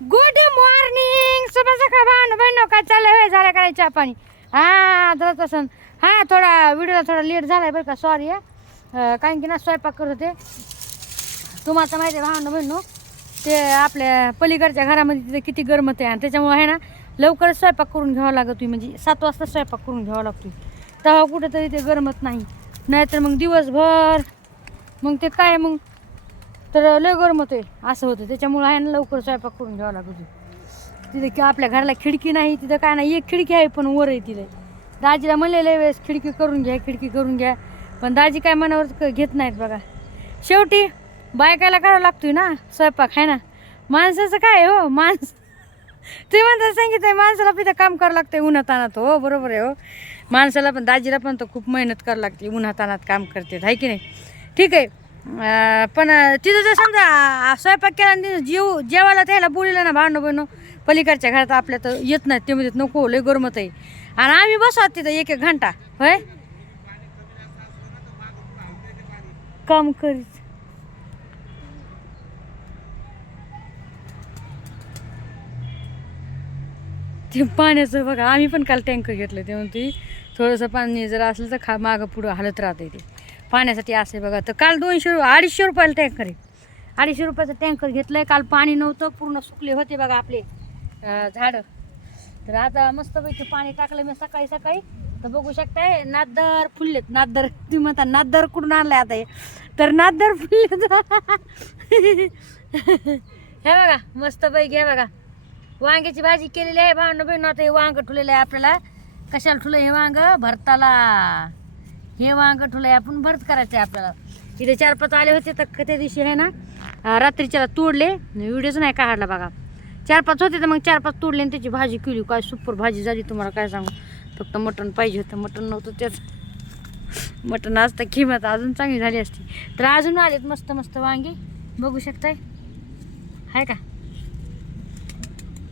Good morning सुबह सकाळ भावनो बहिणो काय चाललंय होय झाला काय चहा पाणी हा जरा तसं हा थोडा व्हिडिओला थोडा लेट झालाय बरं का सॉरी कारण की ना स्वयंपाक करत होते। तुम्हाला तर माहिती आहे भावनो बहिणो ते आपल्या पलीकडच्या घरामध्ये तिथे किती गरमत आहे आणि त्याच्यामुळे आहे ना लवकरच स्वयंपाक करून घ्यावा लागतो म्हणजे सात वाजता स्वयंपाक करून घ्यावा लागतो तेव्हा कुठेतरी ते गरमत नाही. नाहीतर मग दिवसभर मग ते काय मग तर लय गरम होते असं होतं. त्याच्यामुळे आहे ना लवकर स्वयंपाक करून घ्यावा लागतो तिथे की आपल्या घराला खिडकी नाही तिथं काय नाही. एक खिडकी आहे पण वर आहे तिथे. दाजीला म्हणले लय वेळेस खिडकी करून घ्या खिडकी करून घ्या. पण दाजी काय मनावर घेत नाहीत बघा. शेवटी बायकायला करावं लागतोय ना स्वयंपाक आहे ना? माणसाचं काय हो? माणस ते म्हणतात सांगितलं माणसाला पण काम करावं लागतंय उन्हात आणत हो. बरोबर आहे हो. माणसाला पण दाजीला पण तर खूप मेहनत करावं लागते उन्हातानात काम करते आहे की नाही? ठीक आहे. पण तिथं जर समजा स्वयंपाक केला आणि तिथं जेवायला त्याला बोललं ना भांडू बहिणं पलीकडच्या घरात आपल्या तर येत नाहीत. ते म्हणजे नको लय गरमत आहे आणि आम्ही बसवत तिथं एक एक घंटा. होय? काम करीत. ते पाण्याचं बघा आम्ही पण काल टँकर घेतलं. ते म्हणते थोडंसं पाणी जर असलं तर खा मागं पुढं हलत राहते ते. पाण्यासाठी असे बघा. तर काल दोनशे अडीचशे रुपयाला टँकर आहे. अडीचशे रुपयाचं टँकर घेतलं आहे काल पाणी नव्हतं पूर्ण सुकले होते बघा आपले झाडं. तर आता मस्तपैकी पाणी टाकलं मी सकाळी सकाळी. तर बघू शकताय नादर फुललेत. नादर तुम्ही म्हणता नादर कुठून आणलाय आता हे? तर नादर फुललेत. हे बघा मस्तपैकी हे बघा. वांग्याची भाजी केलेली आहे भावनं बहिण आता हे वांग ठुलेलं आहे आपल्याला. कशाला ठुलं हे वांग? भरताला. हे वांग ठुलं आहे. आपण भरत करायचं आहे आपल्याला. इथे चार पाच आले होते तर त्या दिवशी आहे ना रात्रीच्याला तोडले. व्हिडिओच नाही काढला बघा. चार पाच होते तर मग चार पाच तोडले आणि त्याची भाजी केली. काय सुपर भाजी झाली तुम्हाला काय सांगू. फक्त मटण पाहिजे होतं. मटण नव्हतं त्याच. मटण असतं किंमत अजून चांगली झाली असती. तर अजून आलेत मस्त मस्त वांगे. बघू शकताय? आहे का?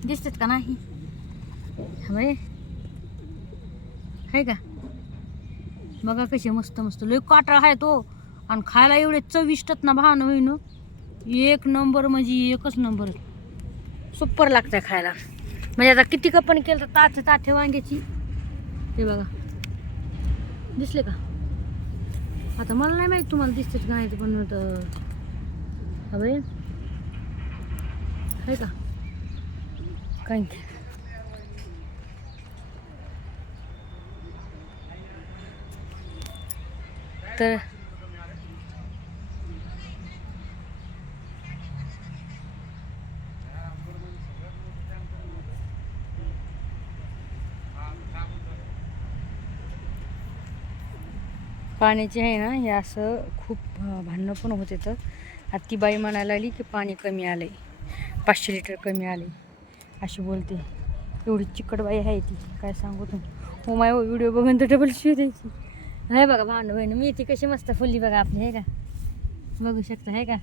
दिसतात का नाही? आहे का? बघा कसे मस्त मस्त. लय काटा आहे तो. आणि खायला एवढे चविष्टत ना भान होईन. एक नंबर म्हणजे एकच नंबर. सुपर लागतंय खायला. म्हणजे आता किती कपन केलं तर ताचे ताठे वांग्याची. ते बघा. दिसले का? आता मला नाही माहीत तुम्हाला दिसतेच का नाही ते पण हवे आहे का? काही नाही. तर पाण्याचे आहे ना हे असं खूप भांडणं पण होते तर आता ती बाई म्हणायला लागली की पाणी कमी आलं आहे पाचशे लिटर कमी आले अशी बोलते. एवढी चिकट बाई आहे ती. काय सांगू तुम्ही? हो माय व्हिडिओ बघून तर डबल शिव द्यायची. हे बघा भांडण बहीण मी ती कशी मस्त फुलली बघा आपली आहे का? बघू शकता आहे का?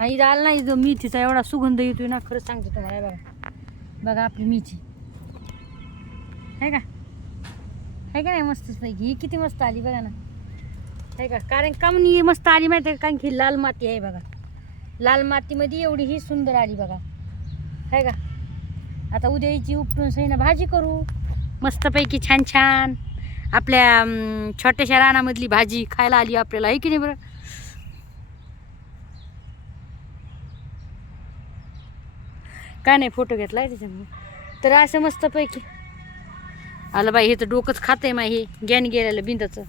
आई इथं आला नाही जो मेथीचा एवढा सुगंध येतोय ना खरंच सांगतो तुम्हाला हे बघा. बघा आपली मेथी. आहे का? आहे का नाही मस्तच पैकी? ही किती मस्त आली बघा ना. आहे का? कारण कमनी मस्त आली माहिती आहे कारण की लाल माती आहे बघा. लाल मातीमध्ये एवढी ही सुंदर आली बघा. आहे का? आता उद्या याची उपटून सही ना भाजी करू. मस्तपैकी छान छान आपल्या छोट्याशा रानामधली भाजी खायला आली आपल्याला आहे की नाही बरं? काय नाही फोटो घेतलाय त्याच्यामुळे. तर असं मस्तपैकी. आलं बाई हे तर डोकंच खाते माही हे ज्ञान गेलेलं बिंदाचं.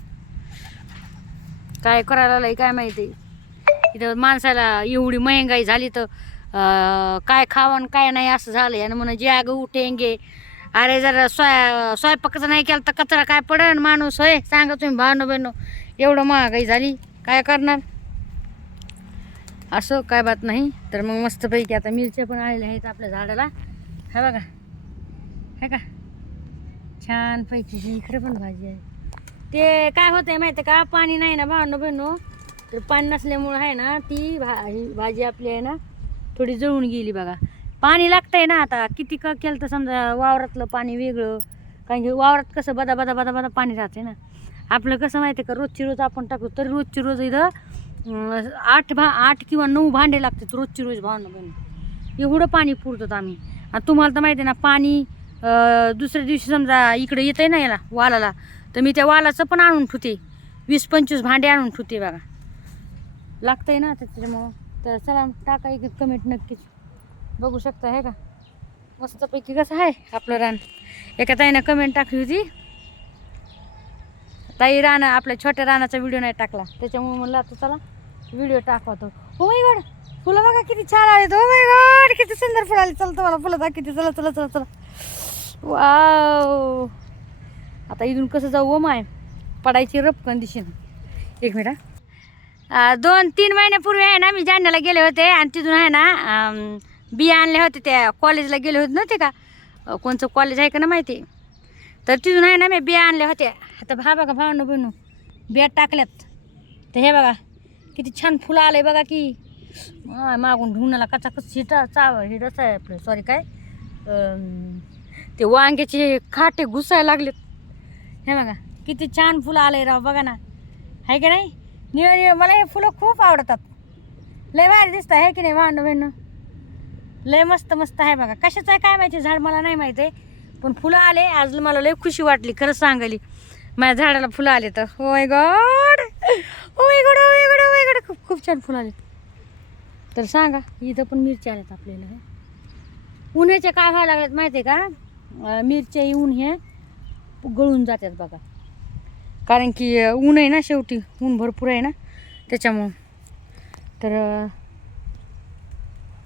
काय करायला लागलंय काय माहिती? इथं माणसाला एवढी महंगाई झाली तर अं, काय खावं काय नाही असं झालंय. आणि म्हणून जे अगं उठेंगे अरे जर स्वय स्वयंपाकाचं नाही केलं तर कचरा काय पडेल माणूस होय? सांगा तुम्ही भानो बहिणो एवढं महागाई झाली. काय करणार? असं काय बात नाही. तर मग मस्तपैकी आता मिरच्या पण आलेल्या आहेत आपल्या झाडाला. हा बघा. हे का? छान पैकी इकडे पण भाजी आहे. ते काय होतंय माहिती आहे का? पाणी नाही ना भावनो हो? बहिणो तर पाणी नसल्यामुळं आहे ना ती भा ही भाजी आपली आहे ना थोडी जळून गेली बघा. पाणी लागतंय ना आता. किती क केलं तर समजा वावरातलं पाणी वेगळं. कारण की वावरात कसं बदा बदा बदा बदा पाणी राहते ना. आपलं कसं माहिती आहे का रोजची रोज आपण टाकतो तरी रोजची रोज इथं आठ भा आठ किंवा नऊ भांडे लागतात रोजची रोज भावना बहिणी एवढं पाणी पुरतो आम्ही. आणि तुम्हाला तर माहिती आहे ना पाणी दुसऱ्या दिवशी समजा इकडे येतं ना याला वालाला तर मी त्या वालाचं पण आणून ठेवते. वीस पंचवीस भांडे आणून ठेवते बघा. लागतंय ना त्याच्यामुळं. तर चला टाका एक कमेंट नक्कीच. बघू शकता हे का? मस्तपैकी कसं आहे आपलं रान? एका ताईनं कमेंट टाकली होती. ताई रान आपल्या छोट्या रानाचा व्हिडिओ नाही टाकला. त्याच्यामुळे म्हणलं आता चला व्हिडिओ टाकवतो. हो माय गड फुलं बघा किती छान आले हो माय गड किती सुंदर फुलं आले. चल तुम्हाला फुलं दाखवते. चला चला चला चला. वाव आता इथून कसं जाऊ माय? पडायची रप कंडिशन एक मिनिट दोन तीन महिन्यापूर्वी आहे ना मी जालन्याला गेले होते. आणि तिथून आहे ना बिया आणल्या होते त्या कॉलेजला गेले होते नव्हते का? कोणचं कॉलेज आहे का ना माहिती. तर तिथून आहे ना मी बिया आणल्या होत्या. आता भा बघा भावनं बनू बिया टाकल्यात. तर हे बघा किती छान फुलं आले बघा की. मागून ढुंगणाला कचा कच हिटा चाव हिडच आहे आपलं. सॉरी काय? ते वांग्याचे खाटे घुसायला लागलेत. हे बघा किती छान फुलं आले राव बघा ना. आहे की नाही? निळ निळ मला हे फुलं खूप आवडतात. लय भारी दिसतं आहे की नाही भांडं बहिणं लय मस्त मस्त आहे बघा. कशाचं आहे काय माहिती? झाड मला नाही माहिती आहे. पण फुलं आले. आज मला लय खुशी वाटली खरंच सांगली माझ्या झाडाला फुलं आले तर. होय गॉड होय गॉड होय गॉड होय गॉड खूप खूप छान फुलं आले. तर सांगा इथं पण मिरच्या आल्यात आपल्याला. उन्हाच्या काय व्हायला लागल्यात माहिती आहे का मिरच्या येऊन हे गळून जातात बघा. कारण की ऊन आहे ना शेवटी. ऊन भरपूर आहे ना. त्याच्यामुळं. तर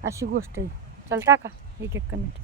अशी गोष्ट आहे. चल टाका. एक एक कमेंट.